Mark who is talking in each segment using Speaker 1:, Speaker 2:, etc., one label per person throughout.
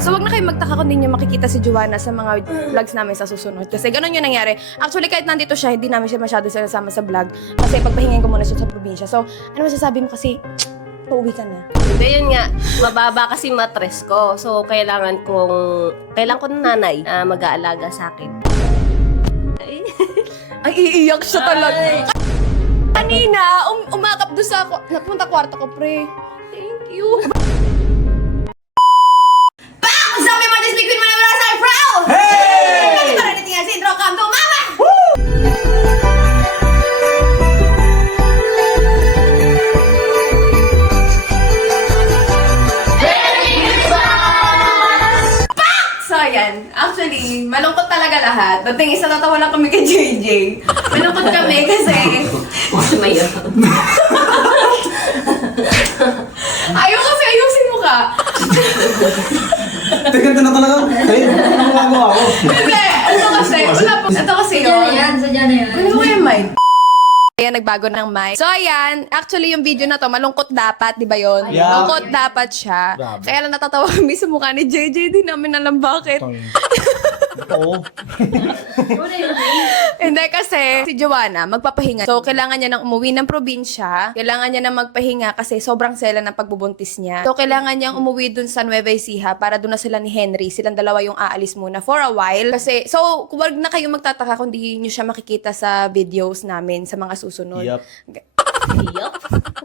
Speaker 1: So wag na kayo magtaka kung hindi nyo makikita si Joanna sa mga vlogs namin sa susunod. Kasi ganun yung nangyari. Actually, kahit nandito siya, hindi namin siya masyado sinasama sa vlog. Kasi pagpahingin ko muna siya sa probinsya. So, ano masasabi mo kasi, pauwi ka na.
Speaker 2: Hindi, yun nga. Mababa kasi matres ko. So, kailangan ko ng nanay na mag-aalaga sa akin.
Speaker 1: Ay, iiyak siya talaga. Kanina, umakap doon sa napunta kwarto ko, pre. Thank you. Sabi mo, this big queen mo na wala sa proud! Hey! Bakit ba rin nga si Intro Come to Mama? So, ayan. Actually, malungkot talaga lahat. Dating isa tatawa lang kami kay JJ. Malungkot kami kasi...
Speaker 2: Sumayo.
Speaker 1: Ayaw kasi ayusin mo ka.
Speaker 3: Teka, na talaga. Ayun, ano gagawa ko?
Speaker 1: Hindi, ito kasi, wala po. Ito kasi yun.
Speaker 4: Sadya na yan.
Speaker 1: Ano ko yung mic? Ayan, nagbago ng mic. So, ayan. Actually, yung video na to, malungkot dapat, di ba yun?
Speaker 3: Yeah.
Speaker 1: Malungkot dapat siya.
Speaker 3: Grabe.
Speaker 1: Kaya lang natatawa kami sa mukha ni JJ. Di namin alam bakit.
Speaker 3: Oo.
Speaker 1: Hindi kasi si Joanna magpapahinga. So, kailangan niya nang umuwi ng probinsya. Kailangan niya nang magpahinga kasi sobrang sela ng pagbubuntis niya. So, kailangan niyang umuwi dun sa Nueva Ecija para dun na sila ni Henry. Silang dalawa yung aalis muna for a while. Kasi, so, huwag na kayong magtataka kung di niyo siya makikita sa videos namin sa mga susunod.
Speaker 3: Yup.
Speaker 2: Iyok?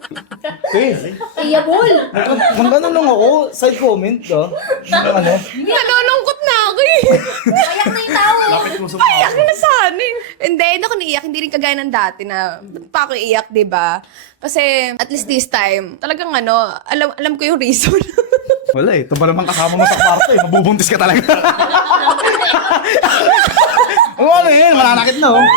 Speaker 4: Iyabol!
Speaker 3: Kung ganun lang ako, side comment, ano?
Speaker 1: Nalulungkot na ako eh.
Speaker 4: Payak na yung tao!
Speaker 1: Iyak na sana eh. Hindi ako naiyak. Hindi rin kagaya ng dati na ba't pa ako iiyak, diba? Kasi at least this time, talagang alam ko yung reason.
Speaker 3: Wala eh, ito ba naman kasama mo sa kwarto eh, mabubuntis ka talaga. Oo, ano yun, mananakit na oh.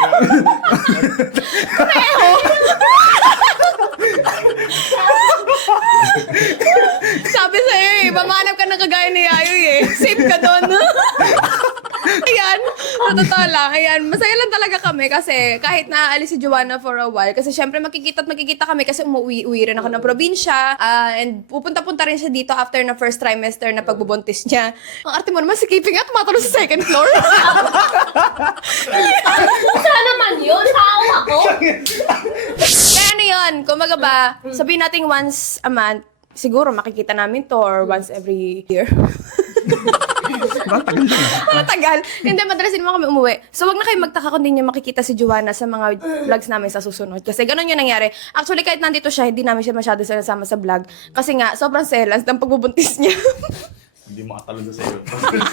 Speaker 1: Sabi sa'yo eh, mamanap ka ng kagaya ni Yayoy eh. Safe ka doon. Ayan, sa totoo lang, ayan, masaya lang talaga kami kasi kahit naaalis si Joanna for a while, kasi syempre makikita kami kasi umuwi rin ako ng probinsya, and pupunta-punta rin siya dito after na first trimester na pagbubuntis niya. Ang arte mo naman, si Keeping at tumatalon sa second floor.
Speaker 2: Saan naman yun? Tao ako?
Speaker 1: Kaya ano yun, kumbaga ba, sabihin natin once a month, siguro makikita namin to or once every year.
Speaker 3: Matagal na.
Speaker 1: Matagal. Hindi, madalas din mo kami umuwi. So, wag na kayo magtaka kung hindi nyo makikita si Joanna sa mga vlogs namin sa susunod. Kasi ganun yung nangyari. Actually, kahit nandito siya, hindi namin siya masyado sinasama sa vlog. Kasi nga, sobrang selas ng pagbubuntis niya.
Speaker 3: Hindi makatalon sa sa'yo.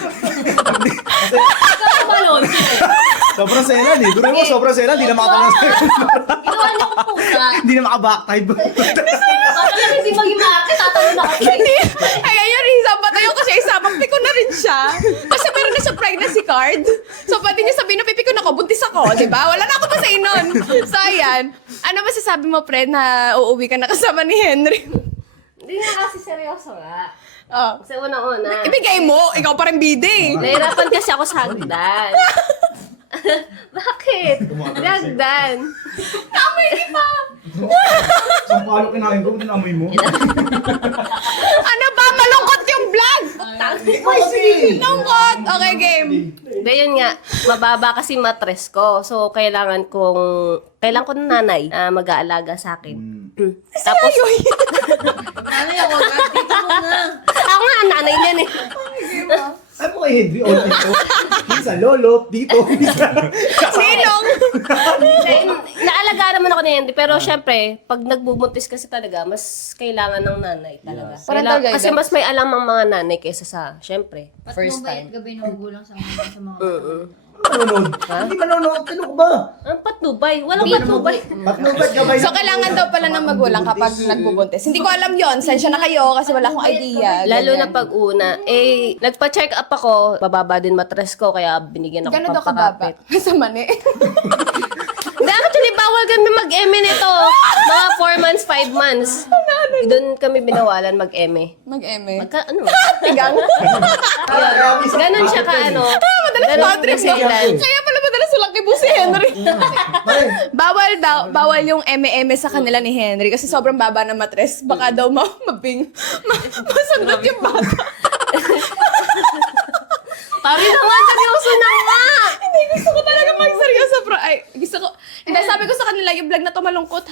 Speaker 2: Balon.
Speaker 3: Sobrang selan eh. Duro mo, sobrang selan, hindi na makatalon sa'yo.
Speaker 2: Ginawa niyo ko pusa.
Speaker 3: Hindi na maka-backtype.
Speaker 2: Baka lang hindi maging maakit, tatanong ako.
Speaker 1: Hindi. Ay, ayun, isang batayo kasi isang piko na rin siya. Kasi meron na siya pregnancy card. So, pwede niya sabihin na pipiko na ko, buntis ako, di ba? Wala na ako pa sa inon. So, ayan. Ano masasabi mo, Fred, na uuwi ka na kasama ni Henry?
Speaker 2: Hindi nga kasi seryoso nga.
Speaker 1: Oh.
Speaker 2: Kasi una-una.
Speaker 1: Ibigay mo, ikaw pa rin bide.
Speaker 2: Nahirapan kasi ako sa hagdan. Bakit? Hagdan.
Speaker 1: Tama, hindi pa.
Speaker 3: Saan paano kinain ko, tinamoy mo?
Speaker 1: Ano ba? Malungkot yung vlog! Lungkot! Okay, game.
Speaker 2: Hindi, yun nga. Mababa kasi matres ko. So, kailangan ko ng nanay na mag-aalaga sa akin. Tapos,
Speaker 4: Ano yung wag? Dito mo na.
Speaker 2: ako nga, nanay niyan eh.
Speaker 3: Ay po kay Henry, all dito. Minsan lolo, dito.
Speaker 1: Ninong!
Speaker 2: Naalaga naman ako ni Henry, pero syempre, pag nagbubuntis kasi talaga, mas kailangan ng nanay talaga.
Speaker 3: Yes.
Speaker 1: Parang
Speaker 2: Kailangan,
Speaker 1: talaga,
Speaker 2: kasi mas may alam ang mga nanay kaysa sa, syempre,
Speaker 4: Ba't
Speaker 2: first
Speaker 4: mo ba
Speaker 2: time.
Speaker 4: gabi nagugulang sa mga
Speaker 3: Manonood? Hindi manonood, ano ko ba?
Speaker 2: Ang patnubay. Walang
Speaker 4: Hindi
Speaker 2: patnubay.
Speaker 3: Patnubad ka ba?
Speaker 1: So, kailangan daw pala ng magulang kapag nagbubuntis. Hindi ko alam yon. Sensya na kayo kasi wala akong idea.
Speaker 2: Lalo na
Speaker 1: Ganyan.
Speaker 2: pag una, nagpa-check up ako, bababa din matres ko, kaya binigyan ako
Speaker 1: Ganun daw kababa.
Speaker 2: pampakapit.
Speaker 1: Sa mani.
Speaker 2: Hindi, actually, bawal kami mag-eme nito. Mga 4 months, 5 months. Doon kami binawalan mag-eme.
Speaker 1: Mag-eme.
Speaker 2: Ano?
Speaker 1: Tigang.
Speaker 2: Ganon siya ka, ano.
Speaker 1: Madalas
Speaker 2: Ganon
Speaker 1: bad trip.
Speaker 2: kaselan.
Speaker 1: Kaya pala madalas walang kibo si Henry. Bawal daw, bawal yung eme-eme sa kanila ni Henry kasi sobrang baba ng matres. Baka daw masundot yung bata.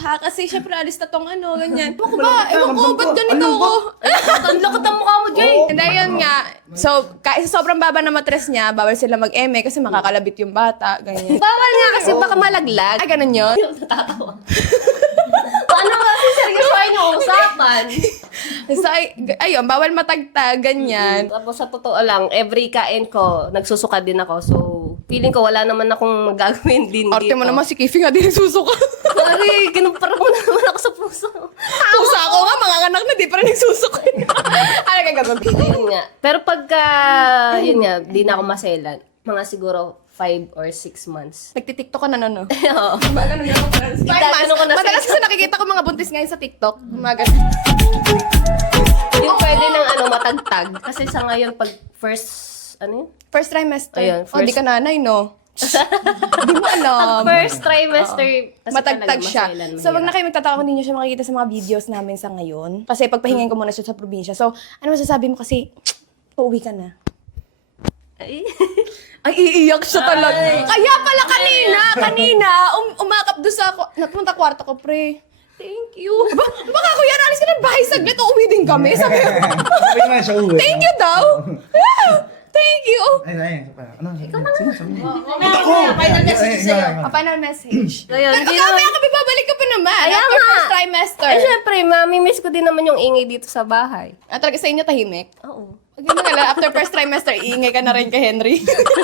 Speaker 1: ha, kasi syempre alis na tong ano, ganyan. Ewan ko ba? Ewan ko, ba't ganito
Speaker 3: Ano
Speaker 1: ako?
Speaker 2: Ang lakot ang mukha mo, Jay.
Speaker 1: Hindi, yun nga. So, kahit sa sobrang baba na matres niya, bawal sila mag-eme kasi makakalabit yung bata, ganyan.
Speaker 2: Bawal nga kasi baka malaglag.
Speaker 1: Ay, ganun yun?
Speaker 2: Natatawa. Paano kasi seryosoin yung usapan?
Speaker 1: So, ayun, bawal matagtag, ganyan.
Speaker 2: Tapos sa totoo lang, every kain ko, nagsusuka din ako. So, feeling ko wala naman akong magagawin din
Speaker 1: Arte
Speaker 2: dito.
Speaker 1: mo naman, si Kifi nga din nagsusuka.
Speaker 2: Sorry, kinumpara mo naman ako sa puso.
Speaker 1: Pusa ako nga, mga anak na, di pa rin nagsusuka. Ano ka gagawin?
Speaker 2: Ayun nga. Pero pagka, yun nga, di na ako maselan. Mga siguro 5 or 6 months.
Speaker 1: Nagtitiktok ka na no?
Speaker 2: Oo.
Speaker 1: Ganun nga ako parang.
Speaker 2: Itagano ko na sa
Speaker 1: Madalas kasi nakikita ko mga buntis ngayon sa TikTok. Mga ganun.
Speaker 2: Yung pwede ng matagtag. Kasi sa ngayon, pag first, ano yun?
Speaker 1: First trimester.
Speaker 2: Ayun,
Speaker 1: Oh, di ka nanay, no? Di mo alam.
Speaker 2: First trimester. kasi
Speaker 1: Matagtag
Speaker 2: talaga
Speaker 1: siya.
Speaker 2: maselan,
Speaker 1: So, wag na
Speaker 2: mahirap.
Speaker 1: kayo magtataka kung hindi nyo siya makikita sa mga videos namin sa ngayon. Kasi pagpahingan ko muna siya sa probinsya. So, ano masasabi mo kasi, pauwi ka na.
Speaker 2: Ay.
Speaker 1: Ay, iiyak siya talaga. Kaya pala kanina, umakap doon sa, napunta kwarto ko, pre. Thank you. Baka kuya, naalis ka ng bahay saglit, uuwi din kami. Sabi ko,
Speaker 3: Sabi ko na siya uwi.
Speaker 1: thank you daw. Yeah, thank you.
Speaker 3: Ay, ano? Sige, sabi mo.
Speaker 4: Final message sa'yo.
Speaker 1: A final message.
Speaker 2: So, yun,
Speaker 1: Kaya
Speaker 2: hindi naman.
Speaker 1: kami babalik ka pa naman.
Speaker 2: Kaya
Speaker 1: After
Speaker 2: nga.
Speaker 1: first trimester.
Speaker 2: Eh, syempre, mamimiss ko din naman yung ingay dito sa bahay.
Speaker 1: Talaga sa inyo tahimik?
Speaker 2: Oo.
Speaker 1: Huwag mo nga, after first trimester, iingay ka na rin kay Henry.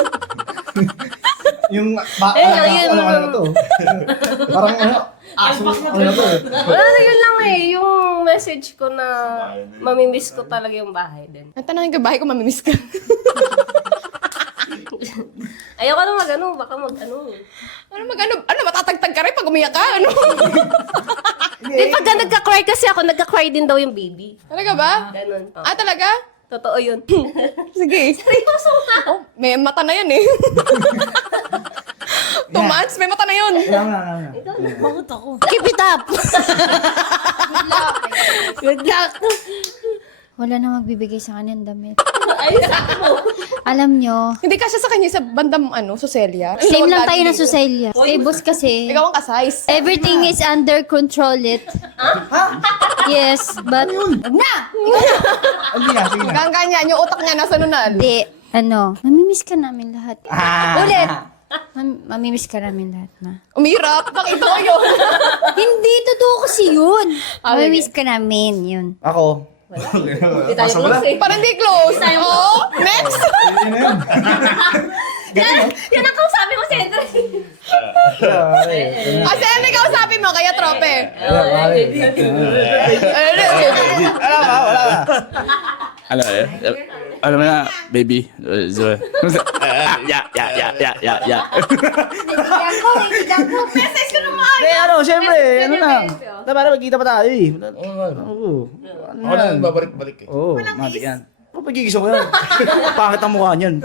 Speaker 3: Yung,
Speaker 2: Ayun,
Speaker 3: ano na to? Parang ano, aso, ano na to eh.
Speaker 2: Wala na yun lang eh. Yung message ko na mamimiss ko talaga yung bahay din.
Speaker 1: Natanangin ka bahay ko, mamimiss ka.
Speaker 2: Ayoko na mag-ano, baka mag-ano.
Speaker 1: Ano, matatagtag ka rin pag umiyak ka, ano?
Speaker 2: Di pagka nagka-cry kasi ako, nagka-cry din daw yung baby.
Speaker 1: Talaga ba?
Speaker 2: Ganun. Oh.
Speaker 1: Talaga?
Speaker 2: Totoo yun.
Speaker 1: Sige.
Speaker 2: Seryoso nga.
Speaker 1: Oh, may mata na yan eh. 2 months, may mata na yun.
Speaker 3: Nga.
Speaker 4: Bakit ako?
Speaker 2: Keep it up! Good luck!
Speaker 5: Wala na magbibigay sa kanya ng damit.
Speaker 2: Ay, sakto mo.
Speaker 5: Alam nyo,
Speaker 1: Hindi kasi sa kanya sa bandang Suselia.
Speaker 5: same lang tayo ng Suselia. Eh, boss kasi,
Speaker 1: Ikaw ang ka-size.
Speaker 5: everything is under control it. Yes, but,
Speaker 3: Hindi na, sige na.
Speaker 1: Hanggang ganyan, yung utak niya nasa nunal.
Speaker 5: di, mamimiss ka namin lahat.
Speaker 3: Ah.
Speaker 5: Ulit! Mamimiss ka namin lahat, ma.
Speaker 1: Umirap, pakita ko yun.
Speaker 5: Hindi, totoo kasi yun.
Speaker 1: Ah,
Speaker 5: Mamimiss ka namin, yun.
Speaker 3: Ako.
Speaker 2: Hindi tayo close eh.
Speaker 1: Parang di close. Oo, next.
Speaker 3: Yun na yun.
Speaker 2: Yan ang kausapin mo si Andre.
Speaker 1: Kasi ano kausapin mo, kaya trope.
Speaker 3: Wala.
Speaker 6: Ano eh? Alam mo na, baby. Ya.
Speaker 1: Message ko ng mga.
Speaker 3: Ano, syempre, ano na.
Speaker 2: Message.
Speaker 3: Para magkita pa tayo eh. Oo.
Speaker 7: Ako na babalik-balik eh.
Speaker 3: Oo, mati yan. Ano pagigising ko yan? Pangit ang mukha niyan.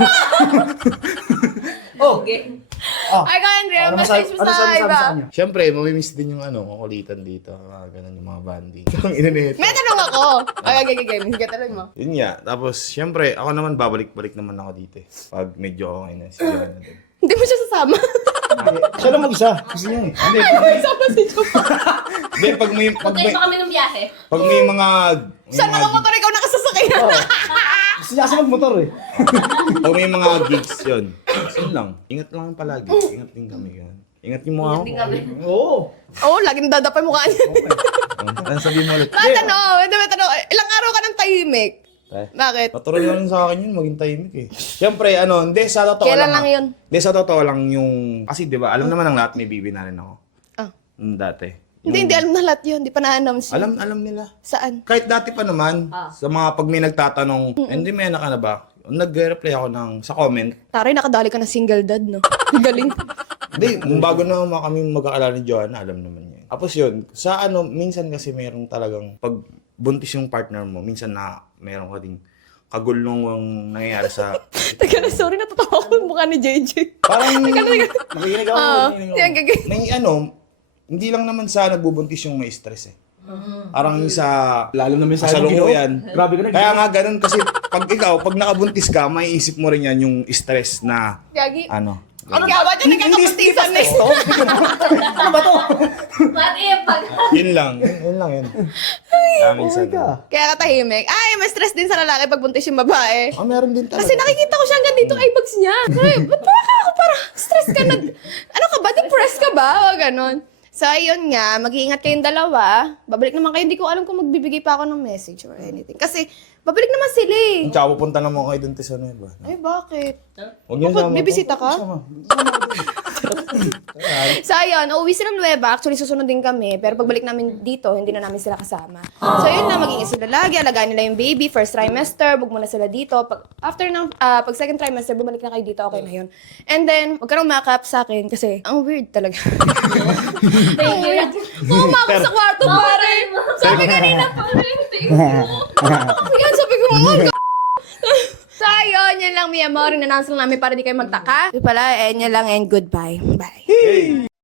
Speaker 3: Oh.
Speaker 1: Ay, ka, Andrea, message mo sa iba.
Speaker 7: Siyempre, mamimiss din yung kukulitan dito. Mga ganun yung mga banding. Ang inanet.
Speaker 1: May tanong ako. Ay, sige, tanong mo.
Speaker 7: Yun nga. Tapos, siyempre, ako naman babalik-balik naman ako dito eh. Pag medyo ako ngayon na siya na din.
Speaker 1: Hindi mo siya sasama.
Speaker 3: Siya lang mag-isa. Gusto niya eh.
Speaker 7: Hindi,
Speaker 1: Ay, mo isama si Chupa.
Speaker 7: hindi, pag may
Speaker 2: Magkain pa kami ng biyahe.
Speaker 7: pag may mga
Speaker 1: Saan nakamotor ikaw nakasasakay?
Speaker 3: Gusto niya kasi magmotor eh.
Speaker 7: pag may mga gigs yun. Yun lang. Ingat lang palagi. Ingat din kami yan. Ingat yung mukha ko.
Speaker 2: Hindi kami.
Speaker 3: Oo.
Speaker 1: Oo, laging dadapa yung mukha niya.
Speaker 7: Ano sabihin mo ulit?
Speaker 1: May tanong, ilang araw ka ng tahimik?
Speaker 7: Eh.
Speaker 1: Bakit?
Speaker 7: Natural na rin sa akin yun, maging tahimik eh. Siyempre, hindi, sa totoo
Speaker 1: Kailan
Speaker 7: lang.
Speaker 1: lang yun?
Speaker 7: Hindi, sa totoo lang yung... Kasi, di ba, alam naman ng lahat, may bibi na rin ako.
Speaker 1: Ah.
Speaker 7: Dati.
Speaker 1: Hindi alam na lahat yun. Hindi pa na-announce yun.
Speaker 7: Alam nila.
Speaker 1: Saan?
Speaker 7: Kahit dati pa naman, sa mga pag may nagtatanong, hindi may anak ka na ba? Nag-reply ako sa comment.
Speaker 1: Taray, nakadali ka na single dad, no? Galing.
Speaker 7: Hindi, bago na kami magkakala ni Joanna, alam naman niya. Tapos yun, sa minsan kasi merong talagang, pag buntis yung partner mo, minsan na meron ka ding kagulong nangyayari sa...
Speaker 1: Teka na, sorry, natatawa ko yung mukha ni JJ.
Speaker 7: Parang,
Speaker 3: Nakikinig ako.
Speaker 1: Yan, gagawin.
Speaker 7: may hindi lang naman sa nagbubuntis yung may stress eh. Parang yung sa
Speaker 3: Lalo na mensahe ng
Speaker 7: kasalukuyan.
Speaker 3: Ginoo. Grabe ka na.
Speaker 7: Kaya nga ganun kasi pag nakabuntis ka, may isip mo rin yan yung stress na
Speaker 1: Gagi. Ano ka ba dyan? Nagkakapastisan na
Speaker 3: to? Ano ba to?
Speaker 2: What if pag...
Speaker 7: Yun lang yun. Minsan.
Speaker 1: Kaya katahimik. Ay, may stress din sa lalaki pag buntis yung babae.
Speaker 7: Meron din talaga.
Speaker 1: Kasi nakikita ko siya hanggang dito ay bags niya. Ay, ba't ba ako parang stress ka na? Ano ka ba? Depressed ka ba? O ganon. So, ayun nga, mag-iingat kayong dalawa. Babalik naman kayo. Hindi ko alam kung magbibigay pa ako ng message or anything. Kasi, babalik naman sila eh.
Speaker 7: Tsaka pupunta naman kayo dun sa Nueva.
Speaker 1: Ay, bakit?
Speaker 7: Huwag niyo
Speaker 1: Bakit?
Speaker 7: sama
Speaker 1: Bibisita
Speaker 7: to.
Speaker 1: ka?
Speaker 7: Sama.
Speaker 1: So, ayun, uuwi sila ng Nueva. Actually, susunod din kami. Pero pagbalik namin dito, hindi na namin sila kasama. So, yun na, mag-iingat sila lagi. Alagaan nila yung baby. First trimester, wag muna sila dito. After ng, pag second trimester, bumalik na kayo dito. Okay na yun. And then, wag ka nang makap sa akin kasi ang weird talaga. Ang weird. Umabot sa kwarto, pare. Sabi kanina, pare. Thank you. Yan, sabi ko, oh my God. So, ayun, yan lang, mi amor. In-announce lang namin para di kayo magtaka. So, pala, yan lang and goodbye. Bye.